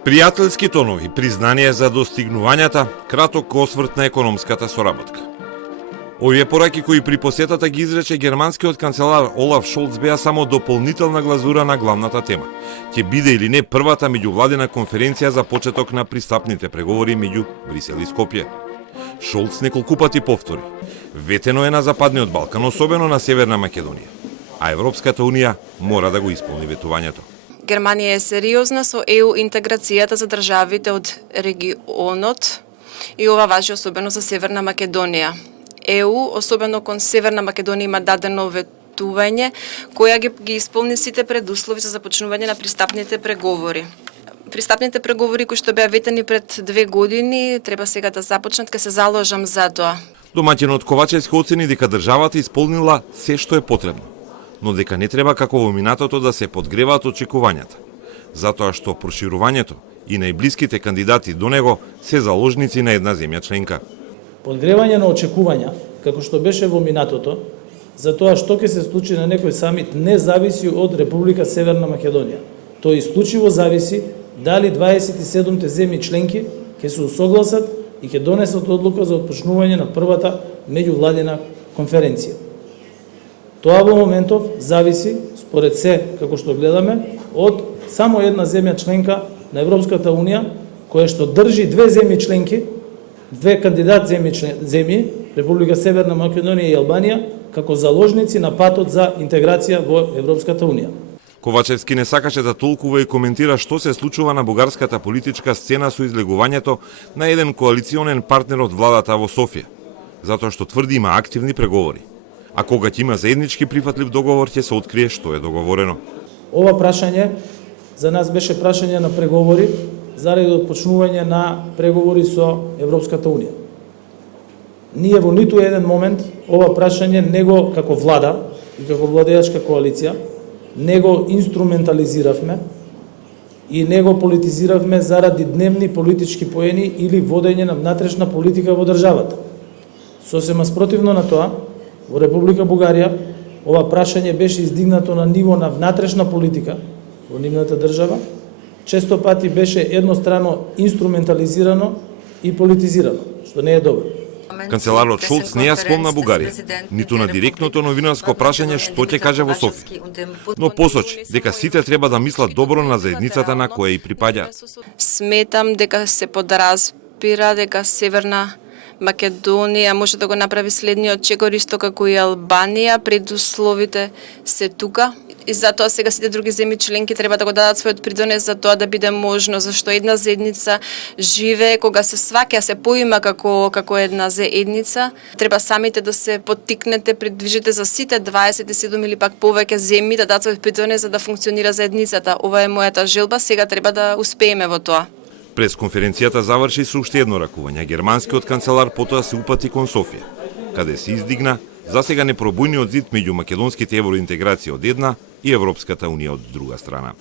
Пријателски тонови, признание за достигнувањата, краток осврт на економската соработка. Овие пораки кои при посетата ги изрече германскиот канцелар Олаф Шолц беа само дополнителна глазура на главната тема. Ќе биде или не првата меѓувладина конференција за почеток на пристапните преговори меѓу Брисел и Скопје. Шолц неколку пати повтори: ветено е на Западниот Балкан, особено на Северна Македонија, а Европската унија мора да го исполни ветувањето. Германија е сериозна со ЕУ интеграцијата за државите од регионот и ова важи особено за Северна Македонија. ЕУ, особено кон Северна Македонија, има дадено ветување која ги исполни сите предуслови за започнување на пристапните преговори. Пристапните преговори кои што беа ветени пред 2 години треба сега да започнат, ке се заложам за тоа. Домаќинот Ковачевски оцени дека државата исполнила се што е потребно, но дека не треба како во минатото да се подгреваат очекувањата, затоа што проширувањето и најблиските кандидати до него се заложници на една земја членка. Подгревање на очекувања, како што беше во минатото, за тоа што ќе се случи на некој самит не зависи од Република Северна Македонија. Тоа исклучиво зависи дали 27-те земји членки ќе се усогласат и ќе донесат одлука за отпочнување на првата меѓувладина конференција. Тоа во моментов зависи, според се, како што гледаме, од само една земја членка на Европската унија, која што држи 2 земји членки, 2 кандидат земји, Република Северна Македонија и Албанија, како заложници на патот за интеграција во Европската унија. Ковачевски не сакаше да толкува и коментира што се случува на бугарската политичка сцена со излегувањето на еден коалиционен партнер од владата во Софија, затоа што тврди има активни преговори. А кога ќе има заеднички прифатлив договор, ќе се открие што е договорено. Ова прашање за нас беше прашање на преговори заради отпочнување на преговори со Европската унија. Ние во ниту еден момент ова прашање него како влада и како владеачка коалиција не го инструментализиравме и не го политизиравме заради дневни политички поени или водење на внатрешна политика во државата. Сосема спротивно на тоа, во Република Бугарија ова прашање беше издигнато на ниво на внатрешна политика во нивната држава, често пати беше еднострано инструментализирано и политизирано, што не е добро. Канцеларот Шолц не ја спомна Бугарија, ниту на директното новинарско прашање што ќе каже во Софија, но посочи дека сите треба да мислат добро на заедницата на која и припаѓаат. Сметам дека се подразбира дека Северна Македонија може да го направи следниот чекор исто како и Албанија, предусловите се тука. И затоа сега сите други земји членки треба да го дадат својот придонес за тоа да биде можно, зашто една заедница живее кога се сваќа, се поима како една заедница. Треба самите да се поттикнете, придвижите за сите 27 или пак повеќе земји да дадат својот придонес за да функционира заедницата. Ова е мојата желба, сега треба да успееме во тоа. Прес конференцијата заврши со уште едно ракување. Германскиот канцелар потоа се упати кон Софија, каде се издигна засега непробојниот зид меѓу македонските евроинтеграции од една и Европската унија од друга страна.